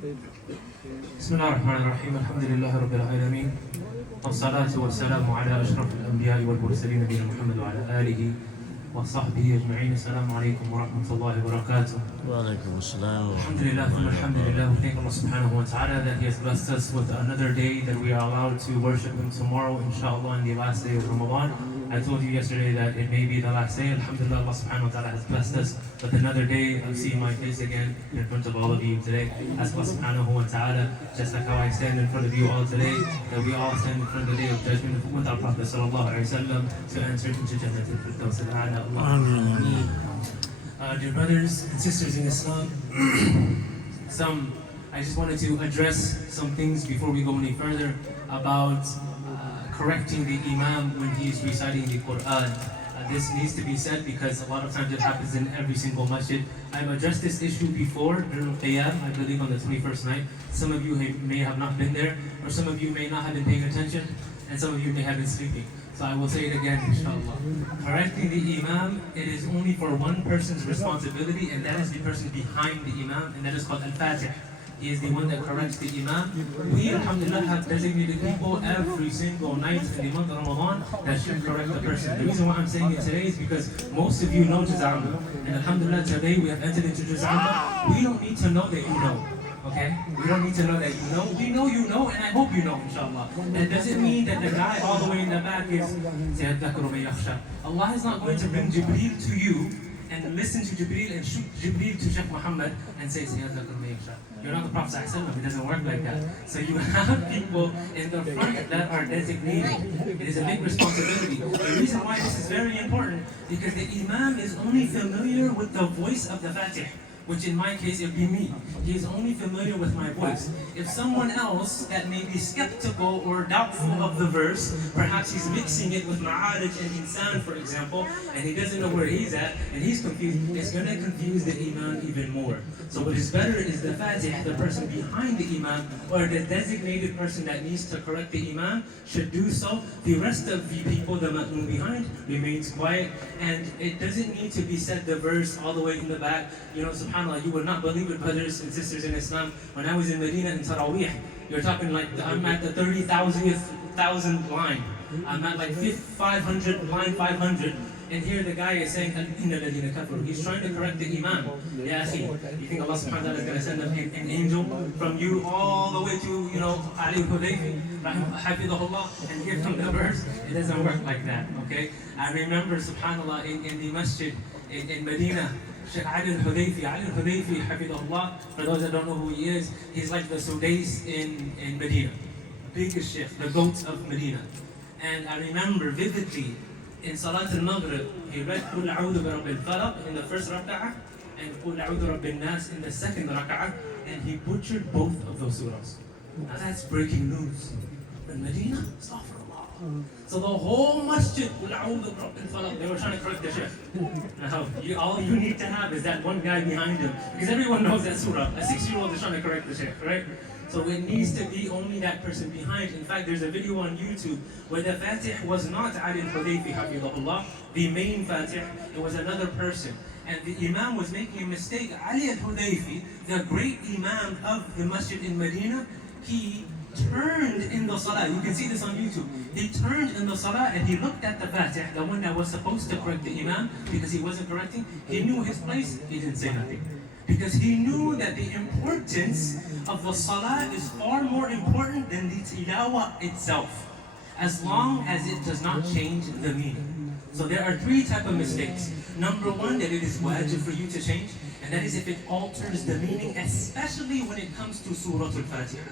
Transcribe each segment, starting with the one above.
بسم الله الرحمن الرحيم الحمد لله رب العالمين والصلاة والسلام على أشرف الأنبياء والمرسلين نبينا محمد وعلى آله وصحبه أجمعين. السلام عليكم ورحمة الله وبركاته. وعليكم السلام. Alhamdulillah, alhamdulillah, we thank Allah subhanahu wa ta'ala that He has blessed us with another day that we are allowed to worship Him tomorrow, inshallah, in the last day of Ramadan. I told you yesterday that it may be the last day. Alhamdulillah, Allah subhanahu wa ta'ala has blessed us with another day. I'm seeing my face again in front of all of you today. Ask Allah subhanahu wa ta'ala, just like how I stand in front of you all today, that we all stand in front of the day of judgment with our Prophet sallallahu alayhi wa sallam to enter into Jannat al-Firdaus al-A'la. Dear brothers and sisters in Islam, I just wanted to address some things before we go any further about correcting the Imam when he is reciting the Quran. This needs to be said because a lot of times it happens in every single masjid. I've addressed this issue before during Qiyam, I believe on the 21st night. Some of you may have not been there, or some of you may not have been paying attention, and some of you may have been sleeping. So I will say it again, inshallah. Correcting the Imam, it is only for one person's responsibility, and that is the person behind the Imam, and that is called Al-Fatih. He is the one that corrects the Imam. We, alhamdulillah, have designated people every single night in the month of Ramadan that should correct the person. The reason why I'm saying it today is because most of you know Juz Amma. And alhamdulillah, today we have entered into Juz Amma. We don't need to know that you know. Okay? We don't need to know that you know. We know you know, and I hope you know, inshallah. That doesn't mean that the guy all the way in the back is Allah is not going to bring Jibreel to you and listen to Jibreel and shoot Jibreel to Sheikh Muhammad and say, you're not the Prophet ﷺ. It doesn't work like that. So you have people in the front that are designated. It is a big responsibility. The reason why this is very important, because the Imam is only familiar with the voice of the Fatih, which in my case, it would be me. He is only familiar with my voice. If someone else that may be skeptical or doubtful of the verse, perhaps he's mixing it with Ma'arij and Insan, for example, and he doesn't know where he's at, and he's confused, it's going to confuse the Imam even more. So what is better is the Fatih, the person behind the Imam, or the designated person that needs to correct the Imam, should do so. The rest of the people, the Ma'mun behind, remains quiet, and it doesn't need to be said the verse all the way in the back. You know, subhanAllah, you would not believe it, brothers and sisters in Islam. When I was in Medina in taraweeh, you're talking like I'm at the 30,000th line. I'm at like 500, line 500. And here the guy is saying, he's trying to correct the Imam. Ya akhi, you think Allah subhanahu wa ta'ala is going to send an angel from you all the way to, Ali Hudayfi, hafidahullah, and give him the verse? It doesn't work like that, okay? I remember, subhanAllah, in the masjid in Medina, Sheikh Ali al-Hudayfi, hafidahullah, for those that don't know who he is, he's like the Sudais in Medina. Biggest Sheikh, the goat of Medina. And I remember vividly, in Salat al-Maghrib, he read Qul A'udhu bi Rabbil Falaq in the first rak'ah, and Qul A'udhu Rabbin Nas in the second rak'ah, and he butchered both of those surahs. Now that's breaking news. In Medina, astaghfirullah. So the whole masjid, Qul A'udhu bi Rabbil Falaq, they were trying to correct the Shaykh. Now, all you need to have is that one guy behind him, because everyone knows that surah. A 6-year-old is trying to correct the Shaykh, right? So it needs to be only that person behind. In fact, there's a video on YouTube where the Fatih was not Ali al-Hudayfi, hafidahullah, the main Fatih, it was another person. And the Imam was making a mistake. Ali al-Hudayfi, the great Imam of the masjid in Medina, he turned in the salah. You can see this on YouTube. He turned in the salah and he looked at the Fatih, the one that was supposed to correct the Imam, because he wasn't correcting. He knew his place, he didn't say nothing. Because he knew that the importance of the salah is far more important than the tilawah itself, as long as it does not change the meaning. So there are 3 types of mistakes. Number 1, that it is wajib for you to change, and that is if it alters the meaning, especially when it comes to Surah Al-Fatiha.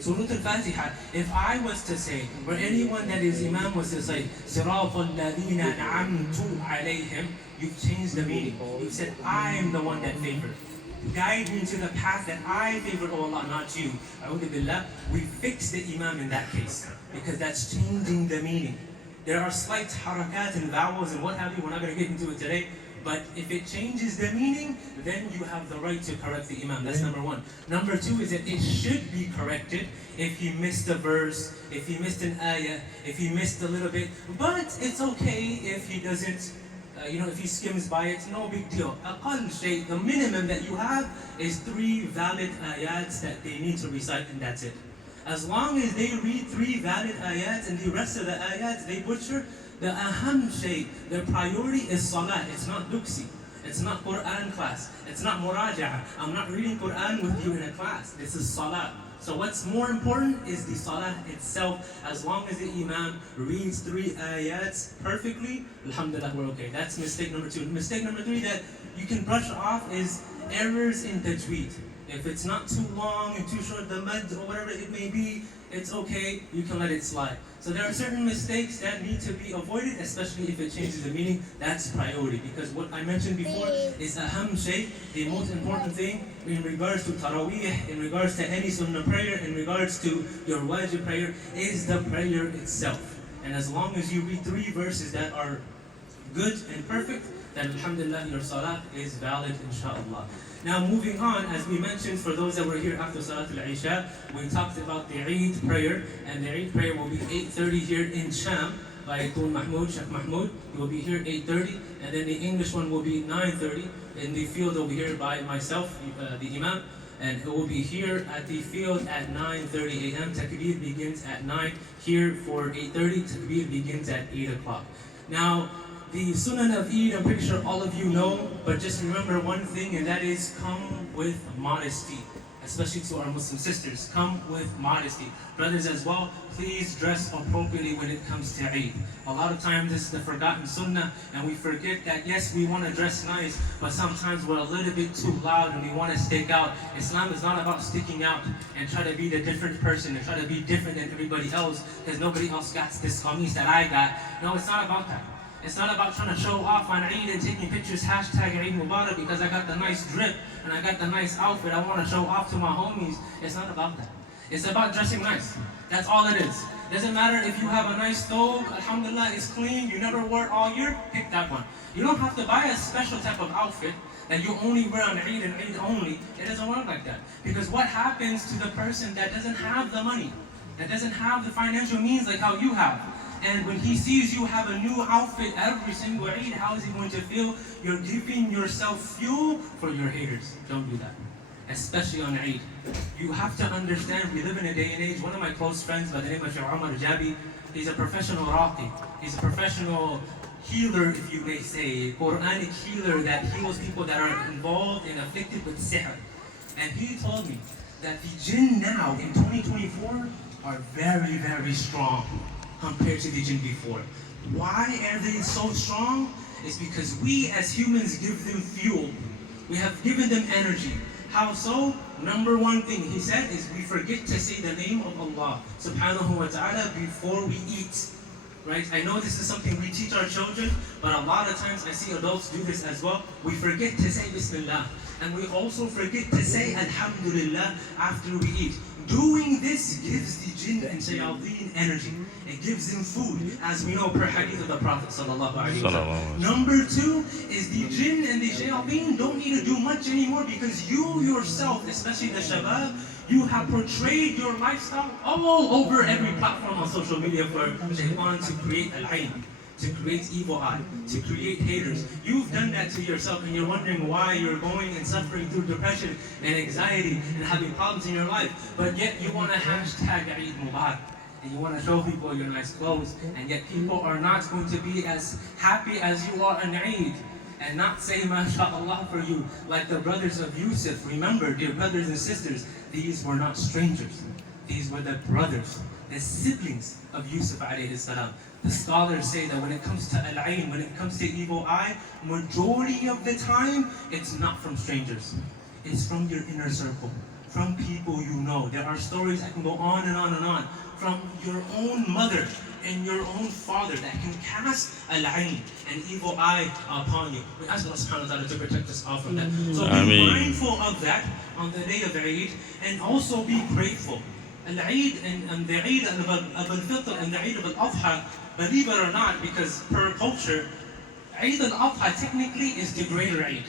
Surah Al-Fatiha, if I was to say, or anyone that is Imam was to say, صِرَاطَ الَّذِينَ نَعَمْتُ عَلَيْهِمْ, you've changed the meaning. You've said, I am the one that favored. Guide me to the path that I favored, oh Allah, not you. A'udhu billah. We fix the Imam in that case, because that's changing the meaning. There are slight harakat and vowels and what have you, we're not going to get into it today, but if it changes the meaning, then you have the right to correct the Imam. That's number 1. Number 2 is that it should be corrected if he missed a verse, if he missed an ayah, if he missed a little bit, but it's okay if he doesn't if he skims by it, no big deal. Aqal shay, the minimum that you have is 3 valid ayats that they need to recite, and that's it. As long as they read 3 valid ayats and the rest of the ayats they butcher, the aham shay, their priority is salah. It's not duksi. It's not Quran class. It's not muraja'ah. I'm not reading Quran with you in a class. This is salah. So what's more important is the salah itself. As long as the imam reads 3 ayats perfectly, alhamdulillah, we're okay. That's mistake number 2. Mistake number 3 that you can brush off is errors in tajweed. If it's not too long and too short, the mad or whatever it may be, it's okay, you can let it slide. So there are certain mistakes that need to be avoided, especially if it changes the meaning. That's priority, because what I mentioned before is aham shay, the most important thing in regards to taraweeh, in regards to any sunnah prayer, in regards to your wajib prayer, is the prayer itself. And as long as you read 3 verses that are good and perfect, then alhamdulillah, your salah is valid, inshallah. Now moving on, as we mentioned, for those that were here after Salatul Isha, we talked about the Eid prayer, and the Eid prayer will be 8:30 here in Sham by Sheikh Mahmoud. He will be here 8:30, and then the English one will be 9:30. In the field over here by myself, the Imam, and it will be here at the field at 9:30 a.m. Takbir begins at 9. Here for 8:30, Takbir begins at 8 o'clock. Now, the Sunan of Eid, I'm pretty sure all of you know, but just remember one thing, and that is come with modesty, especially to our Muslim sisters. Come with modesty. Brothers as well, please dress appropriately when it comes to Eid. A lot of times this is the forgotten Sunnah, and we forget that yes, we want to dress nice, but sometimes we're a little bit too loud and we want to stick out. Islam is not about sticking out and try to be the different person and try to be different than everybody else because nobody else got this qamis that I got. No, it's not about that. It's not about trying to show off on Eid and taking pictures, hashtag Eid Mubarak, because I got the nice drip and I got the nice outfit. I want to show off to my homies. It's not about that. It's about dressing nice. That's all it is. Doesn't matter if you have a nice stove, alhamdulillah, it's clean, you never wore it all year, pick that one. You don't have to buy a special type of outfit that you only wear on Eid and Eid only. It doesn't work like that. Because what happens to the person that doesn't have the money, that doesn't have the financial means like how you have? And when he sees you have a new outfit every single Eid, how is he going to feel? You're giving yourself fuel for your haters. Don't do that. Especially on Eid. You have to understand, we live in a day and age. One of my close friends by the name of Sheikh Umar Jabi, he's a professional raqi. He's a professional healer, if you may say, Quranic healer that heals people that are involved and afflicted with sihr. And he told me that the jinn now in 2024 are very, very strong compared to the jinn before. Why are they so strong? It's because we as humans give them fuel. We have given them energy. How so? Number one thing he said is we forget to say the name of Allah subhanahu wa ta'ala before we eat. Right? I know this is something we teach our children, but a lot of times I see adults do this as well. We forget to say Bismillah. And we also forget to say Alhamdulillah after we eat. Doing this gives the jinn and shayateen energy. It gives them food, as we know per hadith of the Prophet sallallahu alaihi wasallam. Number 2 is the jinn and the shayateen don't need to do much anymore because you yourself, especially the shabab, you have portrayed your lifestyle all over every platform on social media for shaitan to create al-ayn, to create evil eye, to create haters. You've done that to yourself and you're wondering why you're going and suffering through depression and anxiety and having problems in your life. But yet you want to hashtag Eid Mubarak and you want to show people your nice clothes, and yet people are not going to be as happy as you are on Eid and not say MashaAllah for you like the brothers of Yusuf. Remember, dear brothers and sisters, these were not strangers. These were the brothers, the siblings of Yusuf alayhi salam. The scholars say that when it comes to al-ayn, when it comes to evil eye, majority of the time, it's not from strangers. It's from your inner circle, from people you know. There are stories that can go on and on and on. From your own mother and your own father that can cast al-ayn, an evil eye upon you. We ask Allah subhanahu wa ta'ala to protect us all from that. So be mindful of that on the day of Eid, and also be grateful. Al-Eid and the Eid of al-Fitr and the Eid of al-Adha, believe it or not, because per culture, Eid al-Adha technically is the greater Eid.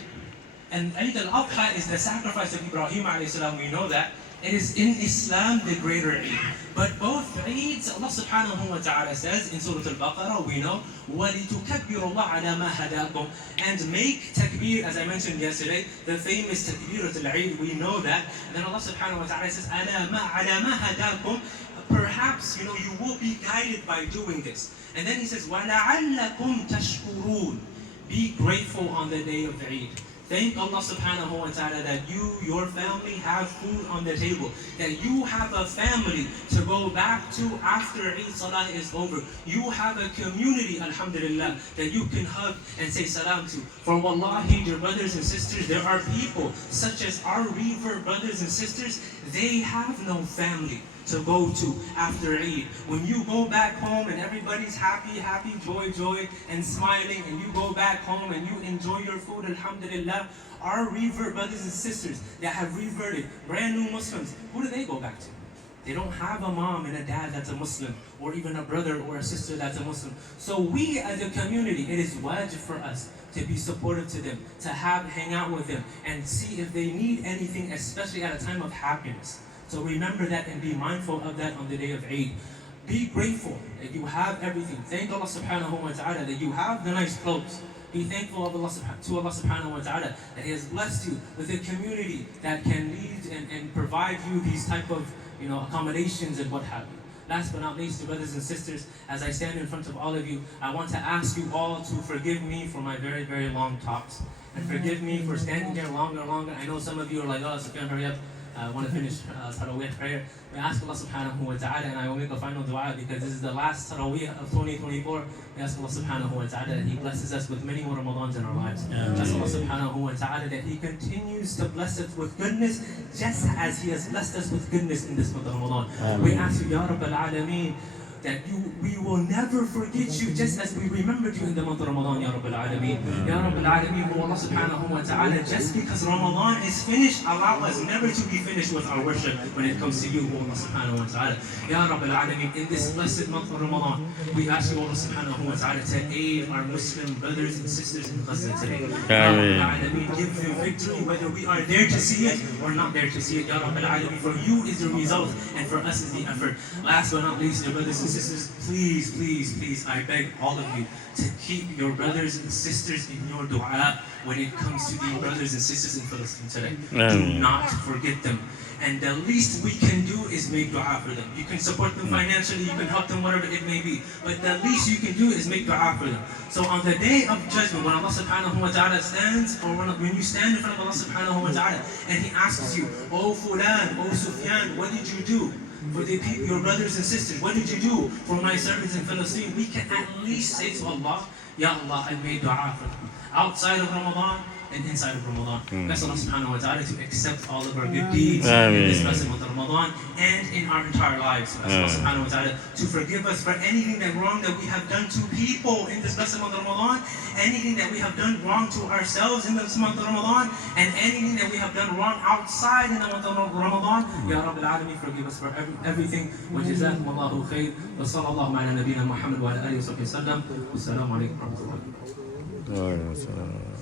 And Eid al-Adha is the sacrifice of Ibrahim alayhi salam, we know that. It is in Islam the greater Eid. But both Eids, Allah subhanahu wa ta'ala says in Surah Al-Baqarah, we know, وَلِتُكَبِّرُوا اللَّهَ عَلَى مَا هَدَاكُمْ, and make takbir, as I mentioned yesterday, the famous takbiratul Eid, we know that. And then Allah subhanahu wa ta'ala says, عَلَى مَا هَدَاكُمْ, perhaps, you will be guided by doing this. And then he says, وَلَعَلَّكُمْ تَشْكُرُونَ, be grateful on the day of the Eid. Thank Allah subhanahu wa ta'ala that you, your family have food on the table, that you have a family to go back to after Eid Salah is over. You have a community, alhamdulillah, that you can hug and say salam to. For wallahi, dear brothers and sisters, there are people such as our revert brothers and sisters, they have no family to go to after Eid. When you go back home and everybody's happy, joy, and smiling, and you go back home and you enjoy your food, alhamdulillah, our revert brothers and sisters that have reverted, brand new Muslims, who do they go back to? They don't have a mom and a dad that's a Muslim, or even a brother or a sister that's a Muslim. So we as a community, it is wajib for us to be supportive to them, to hang out with them, and see if they need anything, especially at a time of happiness. So remember that and be mindful of that on the day of Eid. Be grateful that you have everything. Thank Allah subhanahu wa ta'ala that you have the nice clothes. Be thankful of to Allah subhanahu wa ta'ala that He has blessed you with a community that can lead and provide you these type of accommodations and what have you. Last but not least, brothers and sisters, as I stand in front of all of you, I want to ask you all to forgive me for my very, very long talks. And forgive me for standing here longer and longer. I know some of you are like, oh, Sufyan, hurry up. I want to finish taraweeh prayer. We ask Allah subhanahu wa ta'ala, and I will make a final dua because this is the last taraweeh of 2024. We ask Allah subhanahu wa ta'ala that He blesses us with many more Ramadans in our lives. We ask Allah subhanahu wa ta'ala that He continues to bless us with goodness just as He has blessed us with goodness in this month of Ramadan. We ask you, Ya Rabbal Alameen, that we will never forget you just as we remembered you in the month of Ramadan, Ya Rabbal Alameen. Ya Rabbal Alameen, Allah subhanahu wa ta'ala, just because Ramadan is finished, allow us never to be finished with our worship when it comes to you, Allah subhanahu wa ta'ala. Ya Rabbal Alameen, in this blessed month of Ramadan, we ask you, Allah subhanahu wa ta'ala, to aid our Muslim brothers and sisters in Gaza today. Ya Rabbal Alameen, give them victory whether we are there to see it or not there to see it. Ya Rabbal Alameen, for you is the result and for us is the effort. Last but not least, dear brothers and sisters, please, I beg all of you to keep your brothers and sisters in your dua when it comes to the brothers and sisters in Palestine today. Do not forget them. And the least we can do is make dua for them. You can support them financially, you can help them, whatever it may be. But the least you can do is make dua for them. So on the day of judgment, when Allah subhanahu wa ta'ala stands, or when you stand in front of Allah subhanahu wa ta'ala, and He asks you, oh Fulan, oh Sufyan, what did you do for the people, your brothers and sisters? What did you do for my servants in Palestine? We can at least say to Allah, Ya Allah, I made dua for them. Outside of Ramadan and inside of Ramadan. Bless Allah subhanahu wa ta'ala to accept all of our good deeds in this blessed month of Ramadan and in our entire lives. Bless Allah subhanahu wa ta'ala to forgive us for anything that wrong that we have done to people in this blessed month of Ramadan, anything that we have done wrong to ourselves in this month of Ramadan, and anything that we have done wrong outside in the month of Ramadan. Ya Rabbil Alameen, forgive us for everything. Wa jazakum Allahu khair. Wa sallallahu ala nabiyyina Muhammad wa ala alihi wa sahbihi wa sallam. Wassalamu alaikum wa rahmatullahi wa barakatuh.